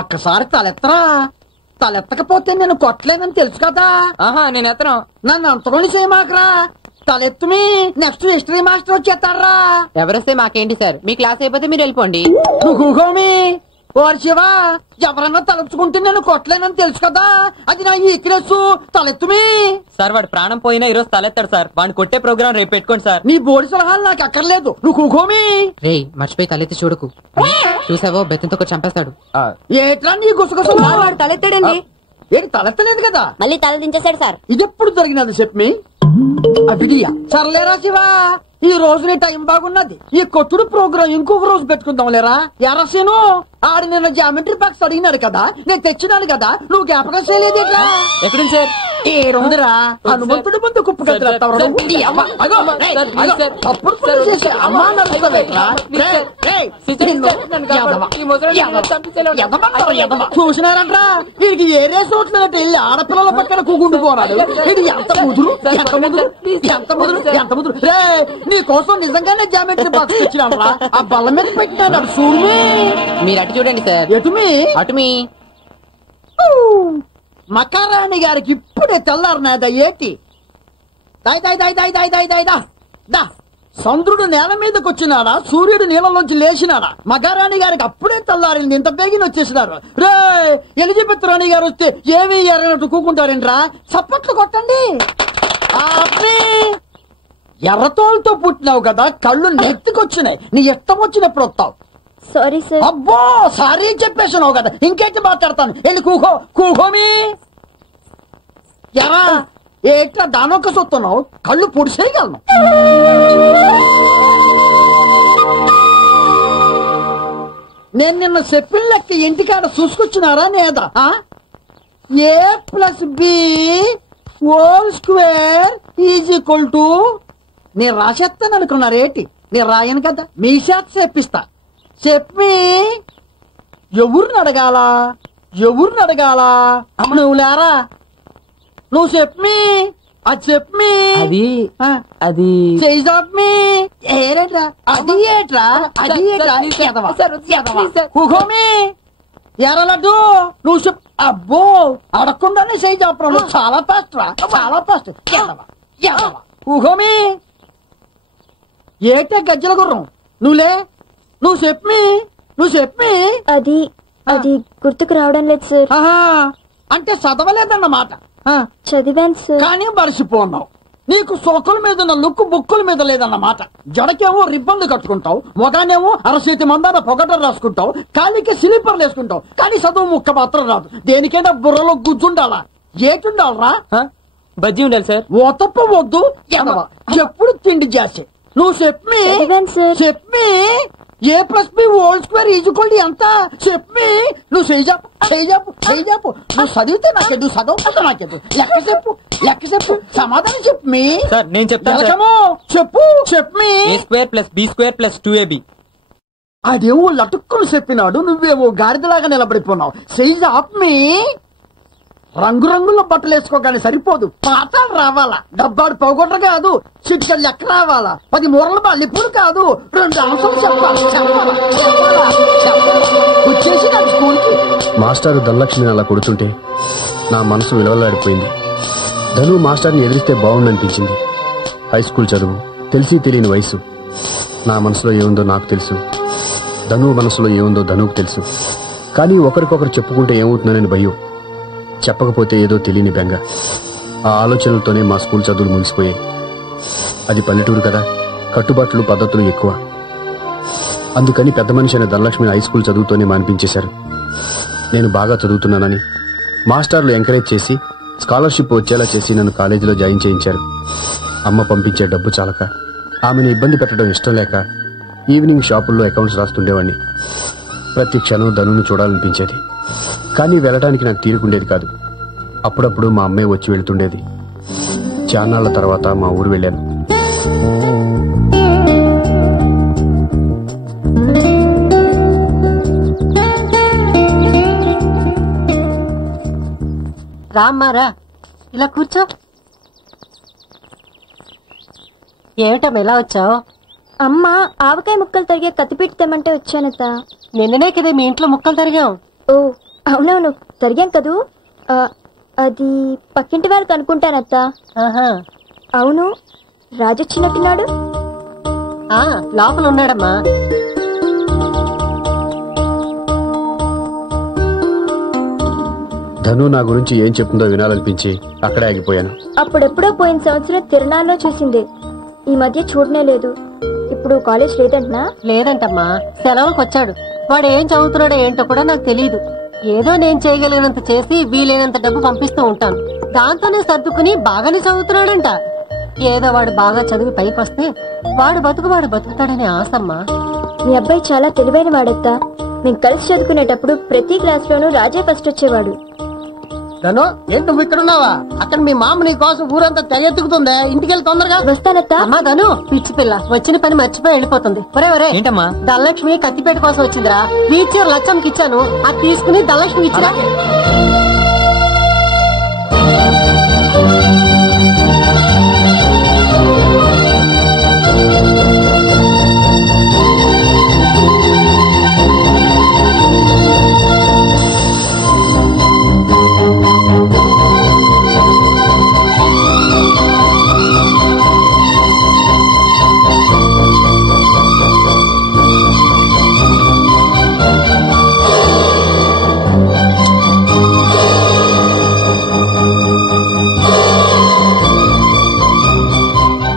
ఒక్కసారి తలెత్తరా. తలెత్తకపోతే నేను కొట్టలేనని తెలుసు కదా. నేను ఎత్తను. నన్ను అంతకొని చేయమాకరా. తలెత్తుమి నెక్స్ట్ హిస్టరీ మాస్టర్ వచ్చేస్తారా. ఎవరిస్తే మాకేంటి సార్, మీ క్లాస్ అయిపోతే మీరు వెళ్ళిపోండి. నువ్వుకోమి వాడు శివ, ఎవరన్నా తలెత్తుకుంటే నేను కొట్టలేనని తెలుసు కదా. అది నా వీక్నెస్. తలెత్తుమి. సార్ వాడు ప్రాణం పోయినా ఈరోజు తలెత్తాడు సార్. వాడిని కొట్టే ప్రోగ్రామ్ రేపు పెట్టుకోండి సార్. నీ బోడి సలహాలు నాకు అక్కర్లేదు. నువ్వు కూకోమి. రే మర్చిపోయి తలెత్తి చూడకు. చూసావో బెత్తంతో కొట్టి ఏట్రా నీ గుసగుస. వాడు తలెత్తాడండి. ఏంటి తలెత్తలేదు కదా. మళ్ళీ తల దించేశాడు సార్. ఇది ఎప్పుడు జరిగినది చెప్పి అభిడియా. సర్లేరా శివ, ఈ రోజు నీ టైం బాగున్నది. ఈ కొట్టుడు ప్రోగ్రాం ఇంకొక రోజు పెట్టుకుందాం లేరా. ఎరసేను ఆడు నిన్న జామెట్రీ బాక్స్ అడిగినాడు కదా, నేను తెచ్చినాను కదా. నువ్వు జ్ఞాపకం చేయలేదు. ఎక్కడ సార్? ఏడుందిరా. హనుమంతుడి ముందు కుప్పు కత్తిరేస్తావు. చూసినారంట్రా, వీడికి ఏరే చోట్లనట్టు వెళ్ళి ఆడపిల్లల పక్కన కూకుంటూ పోరాడు. ఇది ఎంత ముదురు, ఎంత ముదురు, ఎంత ముదురు, ఎంత ముదురు. రే నీ కోసం నిజంగానే జామెట్రీ బాక్స్ తెచ్చినారా. ఆ బల్ల మీద పెట్టినాడు. చూడు మీరు అటు చూడండి సార్. ఎటుమి అటుమి. మకారాణి గారికి ఇప్పుడే తెల్లారనాదా ఏటి. చంద్రుడు నేల మీదకి వచ్చినాడా, సూర్యుడు నీళ్ళలోంచి లేచినాడా. మకారాణి గారికి అప్పుడే తెల్లారింది. ఇంత బేగిన వచ్చేసినారు. రే ఎలిజబెత్ రాణి గారు వస్తే ఏమి ఎర్రనట్టు కూకుంటారేంట్రా. చప్పట్లు కొట్టండి. ఎర్రతోలతో పుట్టినావు కదా, కళ్ళు నెత్తికొచ్చినాయి. నీ ఇష్టం వచ్చినప్పుడు వస్తావు. Sorry sir. అబ్బో సారీ చెప్పేసినావు కదా, ఇంకేంటి మాట్లాడతాను. వెళ్ళి కూకోమి. ఎరా ఏట్లా దానొక్క సొత్తున్నావు. కళ్ళు పొడిసేయగలను. నేను నిన్న చెప్పిన లెక్క ఇంటికాడ చూసుకొచ్చినారా లేదా. A+B² నేను రాసేస్తాను అనుకున్నారేటి. నేను రాయను కదా, మీ చేత చెప్పిస్తా. చెప్పి ఎవరిని అడగాలా, ఎవరిని అడగాలా. నువ్వు లేరా, నువ్వు చెప్పి అది చెప్పి అది చేయి చెప్పి ఏరేట్రా. అది ఏట్రా, అది కూకోమి. ఎర్రలడ్డు నువ్వు చెప్పు. అబ్బో అడగకుండానే చేయి చెప్పడం చాలా ఫాస్ట్ రా, చాలా ఫాస్ట్. కూకోమి. ఏటే గజ్జల గుర్రం. నువ్వులే, నువ్వు చెప్పి, నువ్వు చెప్పి. అది అది గుర్తుకు రావడం లేదు సార్. అంటే చదవలేదన్నమాట. చదివాను సార్, కానీ మర్చిపోన్నావు. నీకు సోకుల మీద ఉన్న లుక్కు బుక్కుల మీద లేదన్నమాట. జడకేమో రిబ్బన్లు కట్టుకుంటావు, మొగానేమో అరచేతి మందాన పొగట రాసుకుంటావు, కాలికి స్లీపర్లు వేసుకుంటావు. కానీ చదువు ముక్క మాత్రం రాదు. దేనికైనా బుర్రలో గుజ్జుండాలా. ఏటుండాలరా. బజ్జీ ఉండాలి సార్. ఓ తప్ప వద్దు ఎప్పుడు తిండి చేసే. నువ్వు చెప్పి చెప్పి A+B² ఎంత చెప్పి. నువ్వు చేయజాపు నువ్వు చదివితే నాకెదు, చదవకపోతే నాకెదు. లెక్క చెప్పు, లెక్క చెప్పు, సమాధానం చెప్పి. నేను చెప్తాను. చెప్పు చెప్పి. A²+B²+2AB. అదేమో లటుక్కులు చెప్పినాడు, నువ్వేమో గాడిదలాగా నిలబడిపోన్నావు. చేయజాప్మి. రంగురంగుల బట్టలు వేసుకోగానే సరిపోదు, పాఠాలు రావాలా. డబ్బాడు పొగొట్ట కాదు, చిట్కలు లెక్క రావాలా. 10 మూరల బల్లిపూలు కాదు, 2 అంశాలు చెప్పాలి. వచ్చేసి నా స్కూల్కి. మాస్టారు ధనలక్ష్మిని అలా కొడుతుంటే నా మనసు విలవలాడిపోయింది. ధను మాస్టర్ని ఎదిరిస్తే బాగుండనిపించింది. హై స్కూల్ చదువు, తెలిసి తెలియని వయసు. నా మనసులో ఏముందో నాకు తెలుసు, ధను మనసులో ఏముందో ధనుకు తెలుసు. కానీ ఒకరికొకరు చెప్పుకుంటే ఏమవుతుందనని భయం, చెప్పకపోతే ఏదో తెలియని బెంగ. ఆ ఆలోచనలతోనే మా స్కూల్ చదువులు ముగిసిపోయాయి. అది పల్లెటూరు కదా, కట్టుబాట్లు పద్ధతులు ఎక్కువ. అందుకని పెద్ద మనిషి అయిన ధనలక్ష్మిని హై స్కూల్ చదువుతోనే మానిపించేశారు. నేను బాగా చదువుతున్నానని మాస్టర్లు ఎంకరేజ్ చేసి స్కాలర్షిప్ వచ్చేలా చేసి నన్ను కాలేజీలో జాయిన్ చేయించారు. అమ్మ పంపించే డబ్బు చాలక, ఆమెను ఇబ్బంది పెట్టడం ఇష్టం లేక ఈవినింగ్ షాపుల్లో అకౌంట్స్ రాస్తుండేవాడిని. ప్రతి క్షణం ధనుని చూడాలనిపించేది. కానీ వెళ్ళటానికి నాకు తీరుకుండేది కాదు. అప్పుడప్పుడు మా అమ్మాయి వచ్చి వెళ్తుండేది. చాన్నాళ్ల తర్వాత మా ఊరు వెళ్ళాను. రామ్మారా, ఇలా కూర్చో. ఏమిటమ్మా ఎలా వచ్చావు? అమ్మ ఆవకాయ ముక్కలు తరిగే కత్తిపీట తెమ్మంటే వచ్చానత్త. నిన్ననే కదా మీ ఇంట్లో ముక్కలు తరిగావు. ఓ అవునవును జరిగాం కదూ. అది పక్కింటి వారికి అనుకుంటానత్త. ఆహా. అవును, రాజు వచ్చినట్టున్నాడు. లోపల ఉన్నాడమ్మా. ధను నా గురించి ఏం చెప్తుందో వినాలనిపించి అక్కడే ఆగిపోయాను. అప్పుడెప్పుడో పోయిన సంవత్సరం తిరునాళ్ళలో చూసింది, ఈ మధ్య చూడనే లేదు. ఇప్పుడు కాలేజ్ లేదంటున్నా? లేదంటమ్మా, సెలవులకు వచ్చాడు. వాడు ఏం చదువుతున్నాడో ఏంటో కూడా నాకు తెలియదు. ఏదో నేను చేయగలిగినంత చేసి వీలైనంత డబ్బు పంపిస్తూ ఉంటాను. దాంతోనే సర్దుకుని బాగానే చదువుతున్నాడంట. ఏదో వాడు బాగా చదివి పైకి వస్తే వాడు బతుకుతాడనే ఆశమ్మా. మీ అబ్బాయి చాలా తెలివైన వాడెత్తా. మేము కలిసి చదువుకునేటప్పుడు ప్రతి క్లాస్ లోనూ రాజే ఫస్ట్ వచ్చేవాడు. ధను, ఏంటి నువ్వు ఇక్కడ ఉన్నావా? అక్కడ మీ మామ నీ కోసం ఊరంతా తెగెత్తుకుతుందే. ఇంటికెళ్ళి తొందరగా. వస్తానత్తా. అమ్మా ధను, పిచ్చి పిల్ల వచ్చిన పని మర్చిపోయి వెళ్ళిపోతుంది. ఒరే ఏంటమ్మా? ధనలక్ష్మి కత్తిపేట కోసం వచ్చిందిరా. వీచర్ లచ్చంకి ఇచ్చాను, అది తీసుకుని ధనలక్ష్మి ఇచ్చిరా.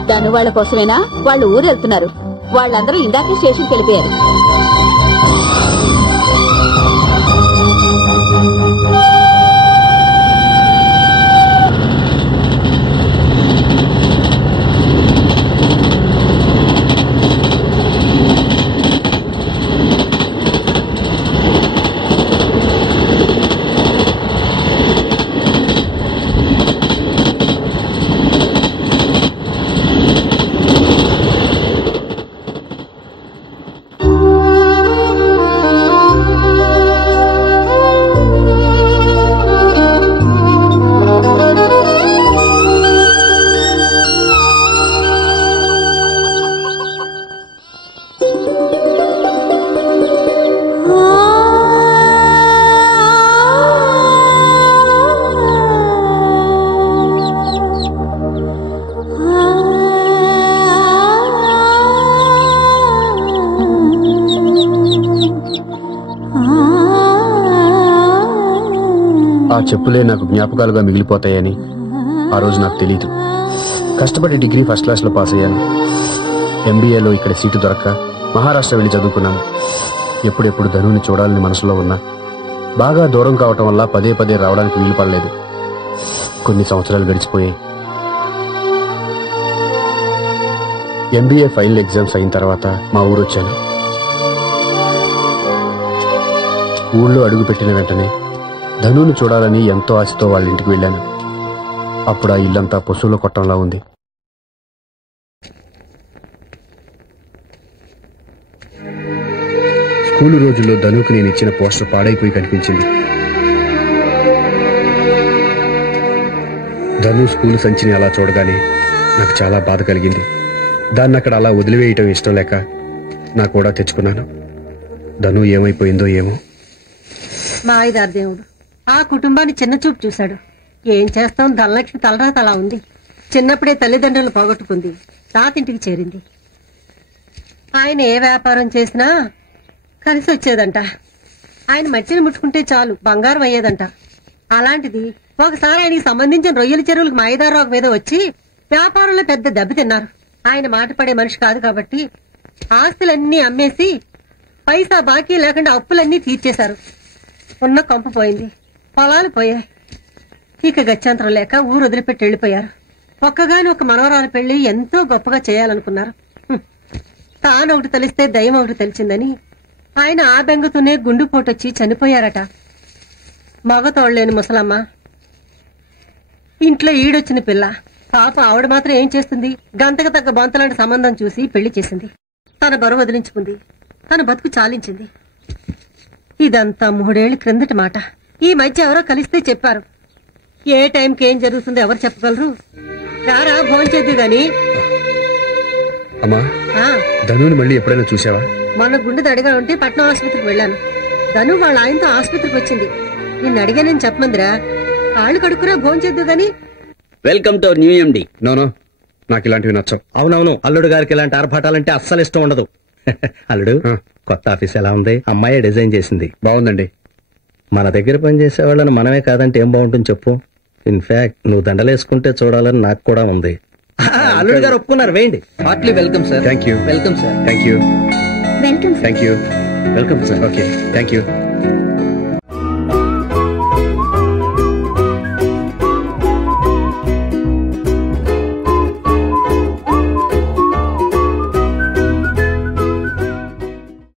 ధను వాళ్ళ కోసమేనా? వాళ్ళు ఊరు వెళ్తున్నారు. వాళ్ళందరూ ఇందాకే స్టేషన్కి వెళ్ళిపోయారు. ఆ చెప్పులే నాకు జ్ఞాపకాలుగా మిగిలిపోతాయని ఆ రోజు నాకు తెలీదు. కష్టపడి డిగ్రీ ఫస్ట్ క్లాస్ లో పాస్ అయ్యాను. ఎంబీఏలో ఇక్కడ సీటు దొరక్క మహారాష్ట్ర వెళ్లి చదువుకున్నాను. ఎప్పుడెప్పుడు ధనుని చూడాలని మనసులో ఉన్నా బాగా దూరం కావటం వల్ల పదే పదే రావడానికి వీలు పడలేదు. కొన్ని సంవత్సరాలు గడిచిపోయాయి. ఎంబీఏ ఫైనల్ ఎగ్జామ్స్ అయిన తర్వాత మా ఊరు వచ్చాను. ఊళ్ళో అడుగుపెట్టిన వెంటనే ధనుని చూడాలని ఎంతో ఆశతో వాళ్ళ ఇంటికి వెళ్ళాను. అప్పుడు ఆ ఇల్లంతా పశువుల కొట్టంలా ఉంది. స్కూలు రోజుల్లో ధనుకు నేను ఇచ్చిన పోస్టర్ పాడైపోయి కనిపించింది. ధను స్కూలు సంచిని అలా చూడగానే నాకు చాలా బాధ కలిగింది. దాన్ని అక్కడ అలా వదిలివేయటం ఇష్టం లేక నా కూడా తెచ్చుకున్నాను. ధను ఏమైపోయిందో ఏమో. మా ఐదారు దేవుడు ఆ కుటుంబాన్ని చిన్న చూపు చూశాడు. ఏం చేస్తాం, ధనలక్ష్మి తలరాత అలా ఉంది. చిన్నప్పుడే తల్లిదండ్రులు పోగొట్టుకుంది, తాతింటికి చేరింది. ఆయన ఏ వ్యాపారం చేసినా కలిసి వచ్చేదంట. ఆయన మట్టిని ముట్టుకుంటే చాలు బంగారం అయ్యేదంట. అలాంటిది ఒకసారి ఆయనకి సంబంధించిన రొయ్యల చెరువులకు మాయిదారావు మీద వచ్చి వ్యాపారంలో పెద్ద దెబ్బ తిన్నారు. ఆయన మాట పడే మనిషి కాదు కాబట్టి ఆస్తులన్నీ అమ్మేసి పైసా బాకీ లేకుండా అప్పులన్నీ తీర్చేశారు. ఉన్న కొంప పోయింది, పొలాలు పోయాయి. ఇక గత్యంతరం లేక ఊరు వదిలిపెట్టి వెళ్లిపోయారు. ఒక్కగాని ఒక మనవరాలు పెళ్లి ఎంతో గొప్పగా చేయాలనుకున్నారు. తాను ఒకటి తెలిస్తే దయ్యం ఒకటి తెలిసిందని ఆయన ఆ బెంగతోనే గుండుపోటొచ్చి చనిపోయారట. మగతోళ్లేని ముసలమ్మ, ఇంట్లో ఈడొచ్చిన పిల్ల. పాప ఆవిడ మాత్రం ఏం చేస్తుంది, గంతకు తగ్గ బొంతలాంటి సంబంధం చూసి పెళ్లి చేసింది. తన బరువు వదిలించుకుంది, తన బతుకు చాలించింది. ఇదంతా 3 ఏళ్ల క్రిందటి మాట. ఈ మధ్య ఎవరో కలిస్తే చెప్పారు. ఏ టైంకి ఏం జరుగుతుందో ఎవరు చెప్పగలరు? రారా భోంచేద్దు గాని. అమ్మా, ధనుని మళ్ళీ ఎప్పుడైనా చూసావా? మొన్న గుండె దడిగా ఉంటే పట్నం ఆసుపత్రికి వెళ్ళాను. ధను వాళ్ళ ఆయనతో ఆసుపత్రికి వచ్చింది. నిన్ను అడిగానని చెప్పమందిరా. కాళ్ళు కడుక్కురా, భోంచేద్దు గాని. Welcome to new MD. No నాకు ఇలాంటివి నచ్చవు. అవునవును, అల్లుడు గారికి ఇలాంటి ఆర్భాటాలంటే అస్సలు ఇష్టం ఉండదు. అల్లుడు, కొత్త ఆఫీస్ ఎలా ఉంది? అమ్మాయి డిజైన్ చేసింది. బాగుందండి. మన దగ్గర పనిచేసే వాళ్ళని మనమే కాదంటే ఏం బాగుంటుంది చెప్పు. ఇన్ఫాక్ట్ నువ్వు దండలేసుకుంటే చూడాలని నాకు కూడా ఉంది. అల్లుడు గారు ఒప్పుకున్నారు, వేయండి. Heartly welcome sir. Thank you. Welcome sir. Thank you. Welcome thank you. Welcome sir. Okay, thank you.